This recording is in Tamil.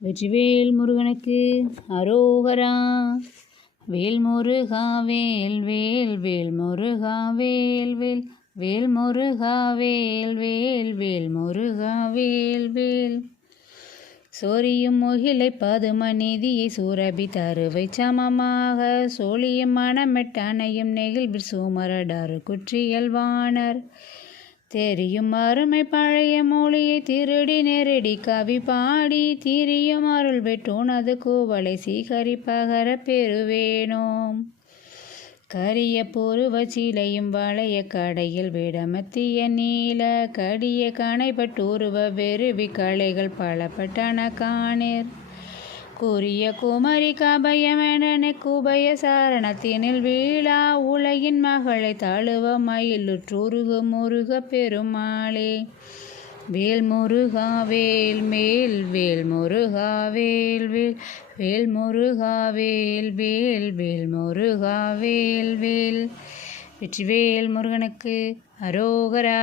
வெற்றிவேல் முருகனுக்கு அரோகரா. வேல் முருகா வேல் வேல் வேல் முருகா வேல் வேல் வேல் முருகா வேல் வேல் வேல் முருகா வேல் வேல். சோரியும் முகிலை பதும நிதியை சூரபி தருவை சமமாக சோழியும் மணமெட்டனையும் நெகிழ்வில் சூமரடாறு குற்றியல்வானர் தெரியும் அருமை பழைய மொழியை திருடி நெருடி கவி பாடி திரியும் அருள் வெட்டுனது கூவலை சீகரி பகர பெறுவேனோம். கரிய பூர்வ சீலையும் வளைய கடையில் விடமத்திய நீல கடிய கணைப்பட்டுருவ வெறுவி களைகள் பலப்பட்டன காணீர். கூறிய குமரி கபயமென குபய சாரணத்தினில் வீழா உலகின் மகளை தழுவ மயிலுற்றுருகு முருக பெருமாளே. வேல் முருகா வேல் மேல் வேல் முருகா வேல் வேல் வேல் முருகா வேல் வேல் வேல் முருகா வேல் வேல். வெற்றிவேல் முருகனுக்கு அரோகரா.